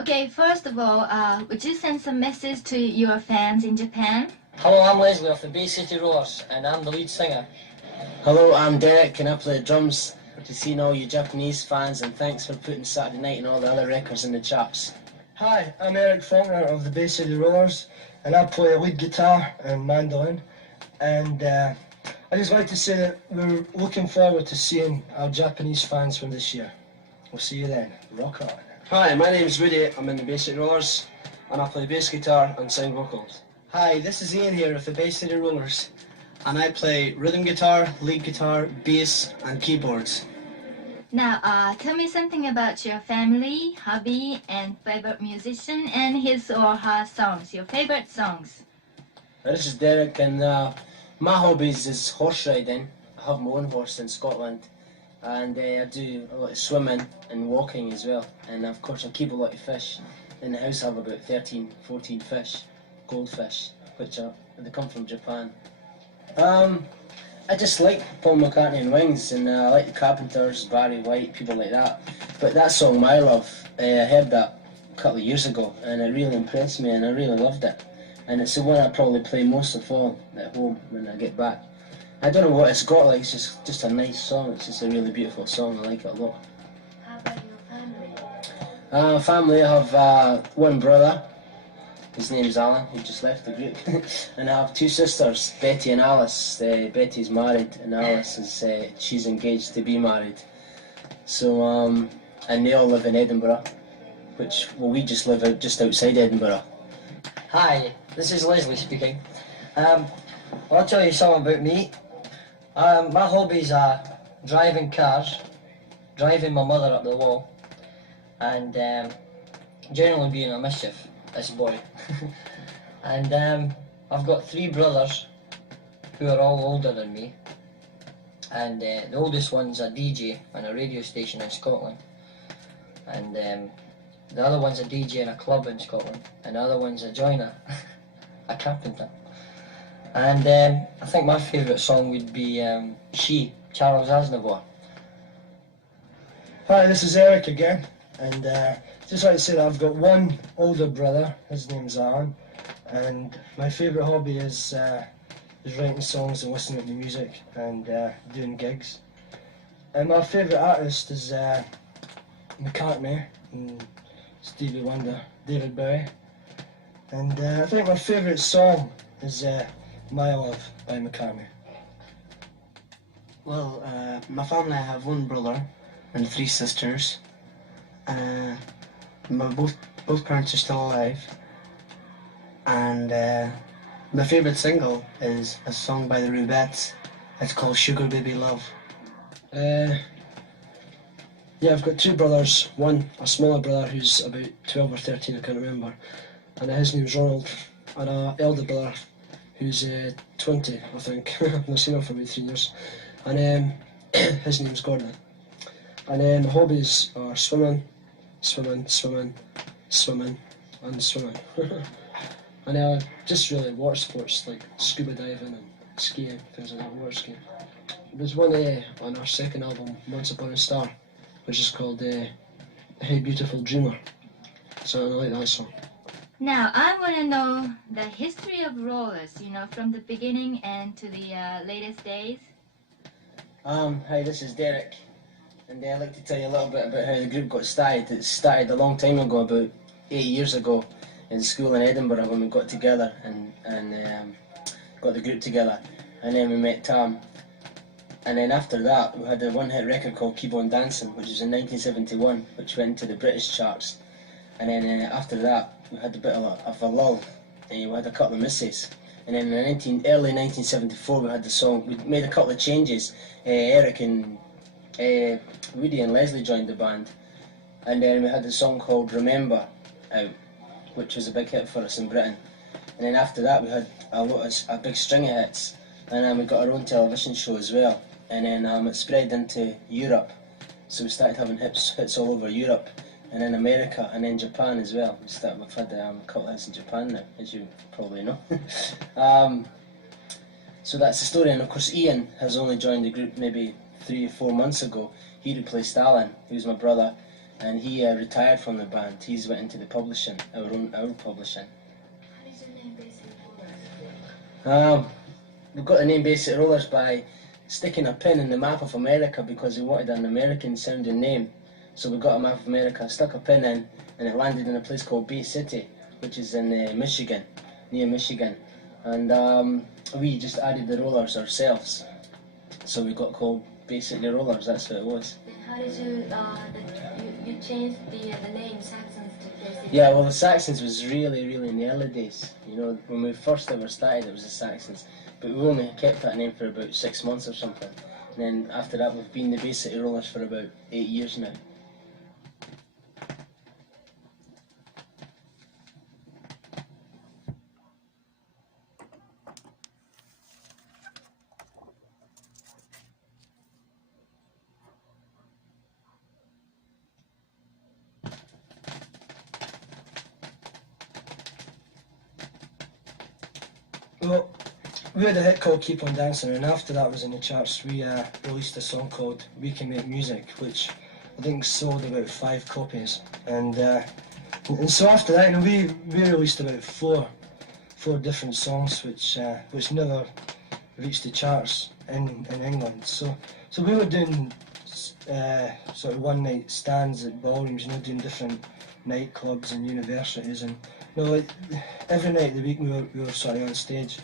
Okay, first of all, would you send some message to your fans in Japan? Hello, I'm Leslie of the Bay City Rollers, and I'm the lead singer. Hello, I'm Derek and I play the drums. Good to see all you Japanese fans, and thanks for putting Saturday Night and all the other records in the charts. Hi, I'm Eric Faulkner of the Bay City Rollers, and I play lead guitar and mandolin. And I just like to say that we're looking forward to seeing our Japanese fans from this year. We'll see you then. Rock on. Hi, my name is Woody. I'm in the Bay City Rollers, and I play bass guitar and sing vocals. Hi, this is Ian here of the Bay City Rollers, and I play rhythm guitar, lead guitar, bass, and keyboards. Now, tell me something about your family, hobby, and favorite musician, and his or her songs, your favorite songs. This is Derek, and my hobbies is horse riding. I have my own horse in Scotland, and I do a lot of swimming and walking as well. And of course I keep a lot of fish. In the house I have about 13, 14 fish, goldfish, which they come from Japan. I just like Paul McCartney and Wings, and I like the Carpenters, Barry White, people like that. But that song, My Love, I heard that a couple of years ago, and it really impressed me, and I really loved it. And it's the one I probably play most of all at home when I get back. I don't know what it's got, like, it's just a nice song. It's just a really beautiful song. I like it a lot. How about your family? Family, I have one brother. His name's Alan, who just left the group. And I have two sisters, Betty and Alice. Betty's married, and Alice is she's engaged to be married. So, and they all live in Edinburgh, we just live just outside Edinburgh. Hi, this is Leslie speaking. I'll tell you something about me. My hobbies are driving cars, driving my mother up the wall, and generally being a mischief, this boy. And I've got three brothers who are all older than me, and the oldest one's a DJ on a radio station in Scotland, and the other one's a DJ in a club in Scotland, and the other one's a joiner, a carpenter. And I think my favourite song would be She, Charles Aznavour. Hi, this is Eric again, and just like to say that I've got one older brother. His name's Alan, and my favourite hobby is writing songs and listening to music and doing gigs. And my favourite artist is McCartney and Stevie Wonder, David Bowie. And I think my favourite song is My Love by McCartney. Well, my family, I have one brother and three sisters. Both parents are still alive. And my favourite single is a song by the Rubettes. It's called Sugar Baby Love. Yeah, I've got two brothers. One, a smaller brother who's about 12 or 13, I can't remember. And his name's Ronald. And an elder brother who's 20, I think. I've not seen him for about 3 years. And his name's Gordon. And my hobbies are swimming, swimming, swimming, swimming, and swimming. And just really water sports like scuba diving and skiing, things like that, water skiing. There's one on our second album, Once Upon a Star, which is called Hey Beautiful Dreamer. So I like that song. Now, I want to know the history of rollers, from the beginning and to the latest days. Hi, this is Derek, and I'd like to tell you a little bit about how the group got started. It started a long time ago, about 8 years ago, in school in Edinburgh when we got together and got the group together, and then we met Tam. And then after that, we had a one-hit record called Keep On Dancing, which was in 1971, which went to the British charts. And then after that, we had a bit of a lull, and we had a couple of misses. And then in early 1974, we had the song. We made a couple of changes. Eric and Woody and Leslie joined the band, and then we had the song called Remember out, which was a big hit for us in Britain. And then after that, we had a big string of hits, and then we got our own television show as well. And then it spread into Europe, so we started having hits all over Europe, and then America, and then Japan as well. We've had a couple of hits in Japan now, as you probably know. So that's the story, and of course Ian has only joined the group maybe 3 or 4 months ago. He replaced Alan, who's my brother, and he retired from the band. He's went into the publishing, our publishing. How did you name Bay City Rollers? We got the name Bay City Rollers by sticking a pin in the map of America because we wanted an American sounding name. So we got a map of America, stuck a pin in, and it landed in a place called Bay City, which is in Michigan, near Michigan. And we just added the rollers ourselves. So we got called Bay City Rollers, that's what it was. Then how did you change the name Saxons to Bay City? Yeah, well the Saxons was really in the early days. You know, when we first ever started it was the Saxons. But we only kept that name for about 6 months or something. And then after that we've been the Bay City Rollers for about 8 years now. Well, we had a hit called Keep On Dancing, and after that was in the charts, we released a song called We Can Make Music, which I think sold about 5 copies. And so after that, you know, we released about four different songs which never reached the charts in England. So we were doing sort of one night stands at ballrooms, you know, doing different nightclubs and universities, and you know, like, every night of the week we were sort of on stage,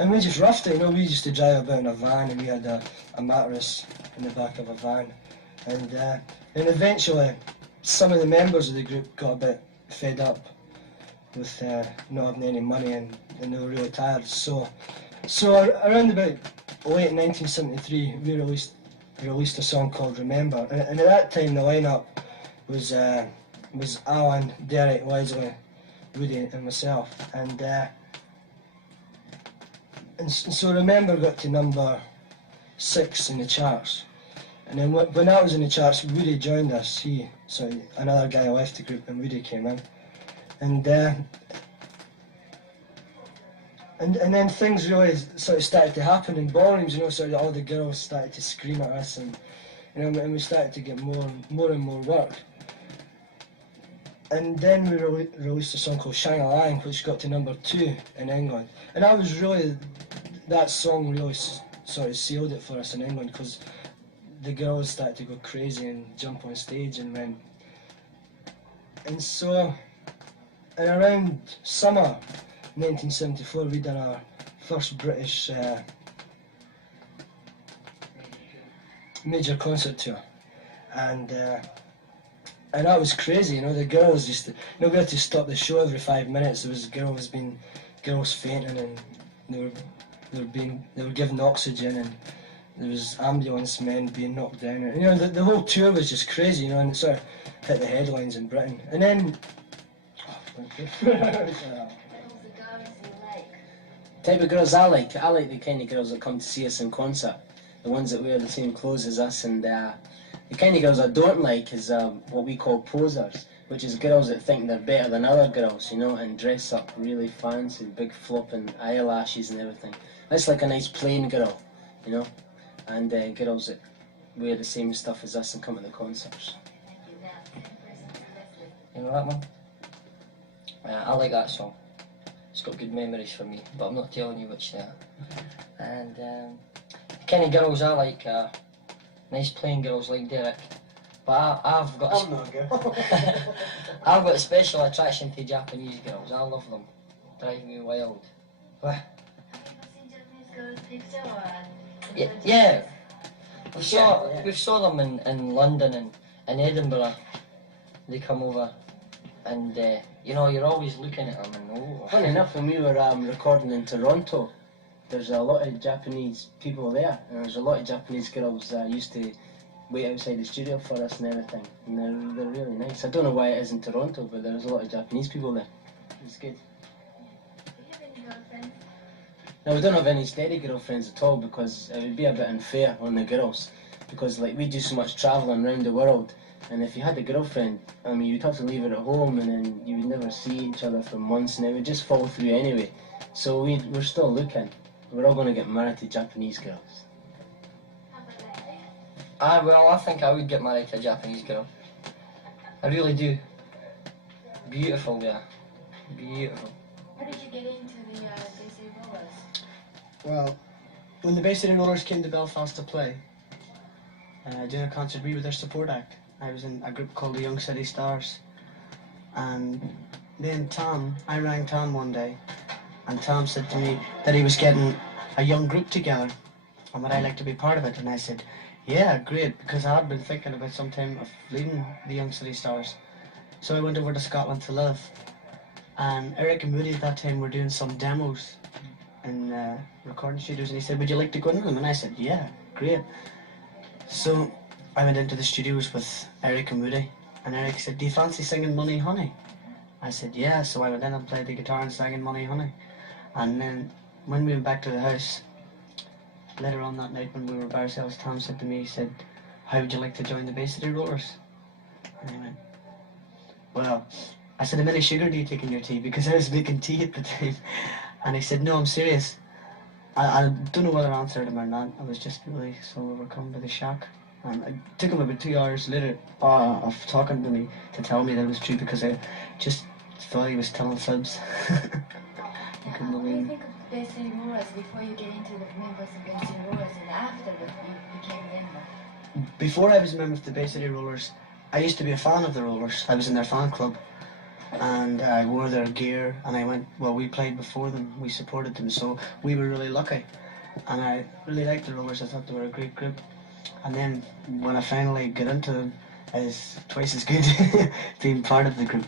and we just roughed it. You know, we used to drive about in a van, and we had a mattress in the back of a van, and eventually some of the members of the group got a bit fed up with not having any money, and they were really tired. So around about late 1973, we released a song called Remember, and at that time the lineup was Alan, Derek, Leslie, Woody and myself, and so Remember got to number 6 in the charts. And then when I was in the charts, Woody joined us. Another guy left the group and Woody came in, and then things really sort of started to happen in ballrooms. You know, sort of all the girls started to scream at us, and you know, and we started to get more and more work. And then we released a song called Shine a Line, which got to number 2 in England. And that song really sort of sealed it for us in England, because the girls started to go crazy and jump on stage and went. And so, and around summer 1974, we done our first British major concert tour, and that was crazy. You know, the girls just, you know, we had to stop the show every 5 minutes. There was girls fainting, and they were given oxygen, and there was ambulance men being knocked down. And, you know, the whole tour was just crazy. You know, and it sort of hit the headlines in Britain. And then. Type of girls I like the kind of girls that come to see us in concert, the ones that wear the same clothes as us, and the kind of girls I don't like is what we call posers, which is girls that think they're better than other girls, you know, and dress up really fancy, big flopping eyelashes and everything. That's like a nice plain girl, you know, and girls that wear the same stuff as us and come to the concerts. You know that one? I like that song. It's got good memories for me, but I'm not telling you which they are. And the kind of girls I like are nice plain girls like Derek. But I've got I'm not a girl. I've got a special attraction to Japanese girls. I love them. Drive me wild. What? Have you seen Japanese girls picture or? Yeah. We saw them in London and in Edinburgh. They come over, and you know, you're always looking at them and oh. Funny enough, when we were recording in Toronto, there's a lot of Japanese people there, and there's a lot of Japanese girls that used to wait outside the studio for us and everything, and they're really nice. I don't know why it is in Toronto, but there's a lot of Japanese people there. It's good. Do you have any girlfriends? No, we don't have any steady girlfriends at all, because it would be a bit unfair on the girls, because like we do so much travelling around the world, and if you had a girlfriend, I mean, you'd have to leave her at home, and then you would never see each other for months, and it would just fall through anyway. So we're still looking. We're all going to get married to Japanese girls. How about that? Well, I think I would get married to a Japanese girl. I really do. Beautiful, yeah. Beautiful. How did you get into the Bay City Rollers? Well, when the Bay City Rollers came to Belfast to play, doing a concert, we were their support act. I was in a group called the Young City Stars. And then I rang Tom one day, and Tom said to me that he was getting a young group together and would I like to be part of it. And I said, yeah, great, because I had been thinking about some time of leading the Young City Stars. So I went over to Scotland to live, and Eric and Moody at that time were doing some demos in recording studios, and he said, would you like to go into them? And I said, yeah, great. So I went into the studios with Eric and Moody, and Eric said, do you fancy singing Money Honey? I said, yeah. So I went in and played the guitar and sang Money Honey. And then when we went back to the house, later on that night when we were by ourselves, Tom said to me, he said, how would you like to join the Bay City Rollers? And I went, well, I said, how many sugar do you take in your tea? Because I was making tea at the time. And he said, no, I'm serious. I don't know whether I answered him or not. I was just really so overcome by the shock. And it took him about 2 hours later of talking to me to tell me that it was true, because I just thought he was telling fibs. What do you think of the Bay City Rollers before you get into the members of Bay City Rollers and after that you became a member? Before I was a member of the Bay City Rollers, I used to be a fan of the Rollers. I was in their fan club, and I wore their gear, and I went, well, we played before them, we supported them, so we were really lucky. And I really liked the Rollers. I thought they were a great group. And then when I finally got into them, it's twice as good being part of the group.